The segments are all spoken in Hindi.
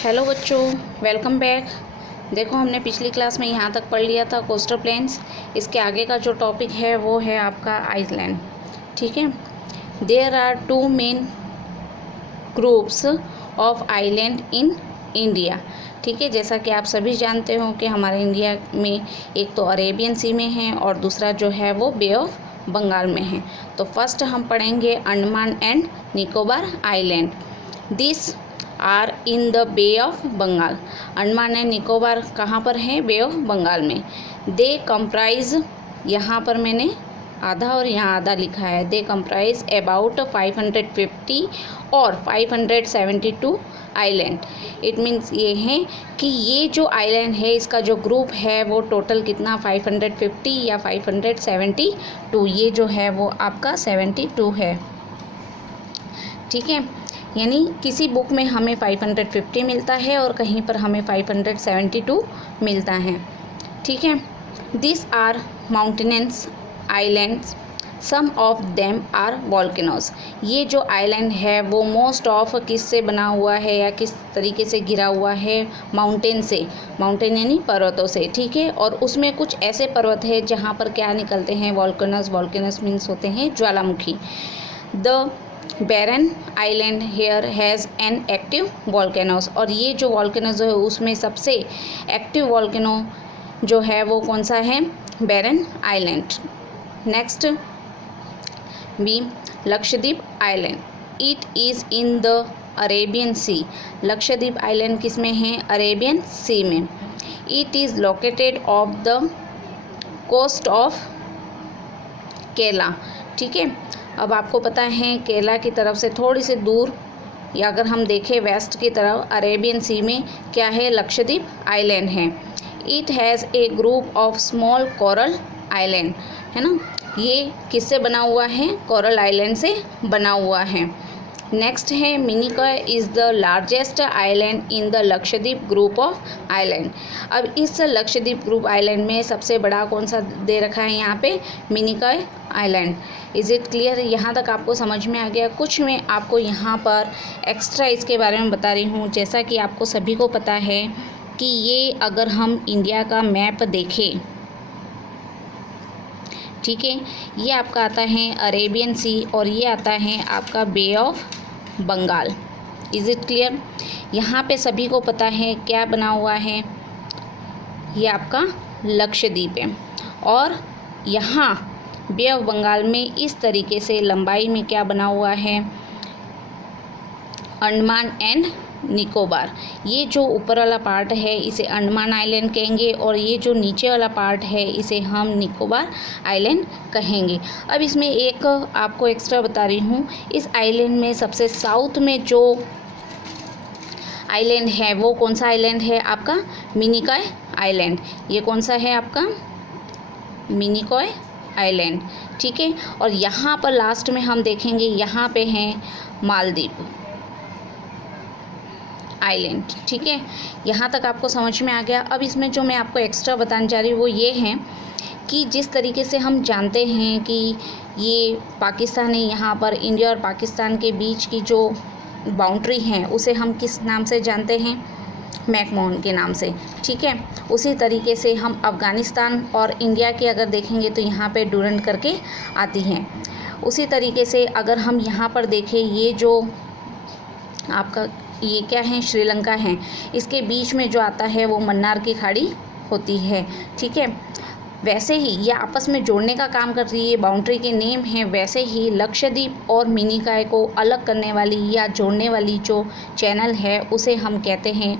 हेलो बच्चों, वेलकम बैक। देखो, हमने पिछली क्लास में यहाँ तक पढ़ लिया था कोस्टल प्लेन्स। इसके आगे का जो टॉपिक है वो है आपका आइसलैंड। ठीक है। There are two main groups of island in India. ठीक है, जैसा कि आप सभी जानते हो कि हमारे इंडिया में एक तो अरेबियन सी में है और दूसरा जो है वो बे ऑफ बंगाल में है। तो फर्स्ट हम पढ़ेंगे Andaman and Nicobar island. This are in the Bay of Bengal. Andaman and Nicobar कहाँ पर है? बे ऑफ बंगाल में। दे कंप्राइज, यहाँ पर मैंने आधा और यहाँ आधा लिखा है। दे कंप्राइज अबाउट 550 और 572 आइलैंड। इट मीन्स ये है कि ये जो आइलैंड है इसका जो ग्रुप है वो टोटल कितना 550 या 572, ये जो है वो आपका 72 है। ठीक है, यानी किसी बुक में हमें 550 मिलता है और कहीं पर हमें 572 मिलता है। ठीक है। This are mountainous islands, some of them are volcanoes. ये जो आइलैंड है वो मोस्ट ऑफ किस से बना हुआ है या किस तरीके से घिरा हुआ है? माउंटेन से। माउंटेन यानी पर्वतों से। ठीक है। और उसमें कुछ ऐसे पर्वत है जहाँ पर क्या निकलते हैं? वॉल्केनोज। वॉल्केनोज मीन्स होते हैं ज्वालामुखी। The Barren Island here has an active volcanoes. और ये जो वॉल्केनोज है उसमें सबसे एक्टिव वॉल्केनो जो है वो कौन सा है? Barren Island. Next B Lakshadweep island. It is in the Arabian Sea. Lakshadweep island किस में है? अरेबियन सी में। It is located off the coast of Kerala. ठीक है। अब आपको पता है केरला की तरफ से थोड़ी सी दूर, या अगर हम देखें वेस्ट की तरफ, अरेबियन सी में क्या है? लक्षद्वीप आइलैंड है। It has a group of small coral island, है ना। ये किससे बना हुआ है? कोरल आइलैंड से बना हुआ है। नेक्स्ट है Minicoy is the largest island in the Lakshadweep group of island. अब इस लक्षद्वीप ग्रुप आइलैंड में सबसे बड़ा कौन सा दे रखा है यहाँ पे? Minicoy island. Is it clear? यहाँ तक आपको समझ में आ गया? कुछ मैं आपको यहाँ पर एक्स्ट्रा इसके बारे में बता रही हूँ। जैसा कि आपको सभी को पता है कि ये अगर हम इंडिया का मैप देखें, ठीक है, ये आपका आता है अरेबियन सी और ये आता है आपका Bay of Bengal. Is it clear? यहाँ पे सभी को पता है क्या बना हुआ है? ये आपका लक्षद्वीप है। और यहाँ बे ऑफ बंगाल में इस तरीके से लंबाई में क्या बना हुआ है? अंडमान एंड निकोबार। ये जो ऊपर वाला पार्ट है इसे अंडमान आइलैंड कहेंगे और ये जो नीचे वाला पार्ट है इसे हम निकोबार आइलैंड कहेंगे। अब इसमें एक आपको एक्स्ट्रा बता रही हूँ। इस आइलैंड में सबसे साउथ में जो आइलैंड है वो कौन सा आइलैंड है? आपका मिनिकॉय आइलैंड। ये कौन सा है आपका? मिनिकॉय आइलैंड। ठीक है। और यहाँ पर लास्ट में हम देखेंगे, यहाँ पे हैं मालदीव आइलैंड। ठीक है, यहाँ तक आपको समझ में आ गया? अब इसमें जो मैं आपको एक्स्ट्रा बताने जा रही हूँ वो ये है कि जिस तरीके से हम जानते हैं कि ये पाकिस्तान है, यहाँ पर इंडिया और पाकिस्तान के बीच की जो बाउंड्री है उसे हम किस नाम से जानते हैं? मैकमोहन के नाम से। ठीक है। उसी तरीके से हम अफ़गानिस्तान और इंडिया के अगर देखेंगे तो यहाँ पे डूरंड करके आती हैं। उसी तरीके से अगर हम यहाँ पर देखें, ये जो आपका ये क्या है? श्रीलंका है। इसके बीच में जो आता है वो मन्नार की खाड़ी होती है। ठीक है। वैसे ही ये आपस में जोड़ने का काम कर रही है, बाउंड्री के नेम है। वैसे ही लक्षद्वीप और मिनिकॉय को अलग करने वाली या जोड़ने वाली जो चैनल है उसे हम कहते हैं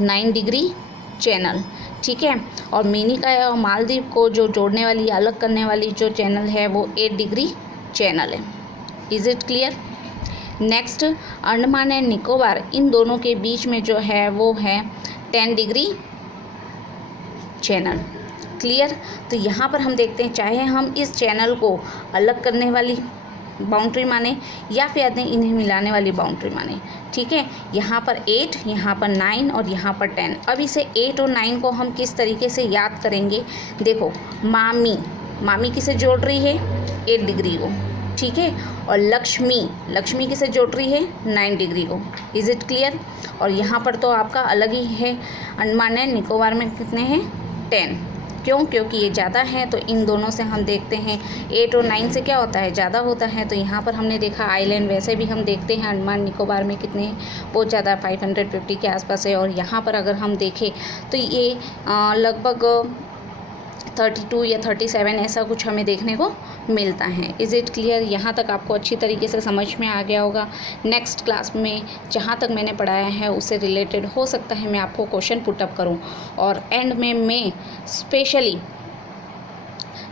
9 डिग्री चैनल। ठीक है। और मिनिकॉय और मालदीव को जो जोड़ने वाली, अलग करने वाली जो चैनल है वो 8 डिग्री चैनल है। Is it clear? Next Andaman and Nicobar, इन दोनों के बीच में जो है वो है 10 डिग्री चैनल। क्लियर? तो यहाँ पर हम देखते हैं, चाहे हम इस चैनल को अलग करने वाली बाउंड्री माने या फिर इन्हें मिलाने वाली बाउंड्री माने। ठीक है। यहाँ पर 8, यहाँ पर 9 और यहाँ पर 10। अब इसे 8 और 9 को हम किस तरीके से याद करेंगे? देखो, मामी, मामी किसे जोड़ रही है? 8 डिग्री को। ठीक है। और लक्ष्मी, लक्ष्मी किसे जोड़ रही है 9 डिग्री को। Is it clear. और यहाँ पर तो आपका अलग ही है, अंडमान एंड निकोबार में कितने हैं 10। क्यों? क्योंकि ये ज़्यादा है, तो इन दोनों से हम देखते हैं 8 और 9 से क्या होता है ज़्यादा होता है। तो यहाँ पर हमने देखा आइलैंड, वैसे भी हम देखते हैं अंडमान निकोबार में कितने हैं, बहुत ज़्यादा 550 के आसपास है। और यहाँ पर अगर हम देखें तो ये लगभग 32 या 37 ऐसा कुछ हमें देखने को मिलता है। Is it clear. यहाँ तक आपको अच्छी तरीके से समझ में आ गया होगा। नेक्स्ट क्लास में जहाँ तक मैंने पढ़ाया है उससे रिलेटेड हो सकता है मैं आपको क्वेश्चन पुटअप करूँ, और एंड में मैं स्पेशली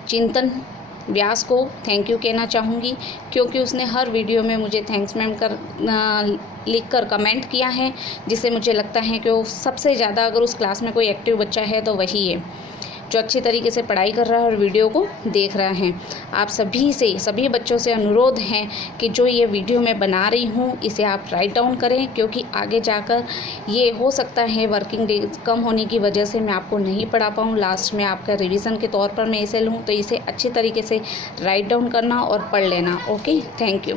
चिंतन व्यास को थैंक यू कहना चाहूँगी, क्योंकि उसने हर वीडियो में मुझे थैंक्स मैम लिख कर कमेंट किया है, जिससे मुझे लगता है कि वो सबसे ज़्यादा अगर उस क्लास में कोई एक्टिव बच्चा है तो वही है जो अच्छी तरीके से पढ़ाई कर रहा है और वीडियो को देख रहा है। आप सभी से, सभी बच्चों से अनुरोध है कि जो ये वीडियो मैं बना रही हूँ इसे आप राइट डाउन करें, क्योंकि आगे जाकर ये हो सकता है वर्किंग डेज कम होने की वजह से मैं आपको नहीं पढ़ा पाऊँ, लास्ट में आपका रिवीजन के तौर पर मैं इसे लूँ। तो इसे अच्छी तरीके से राइट डाउन करना और पढ़ लेना। Okay, thank you.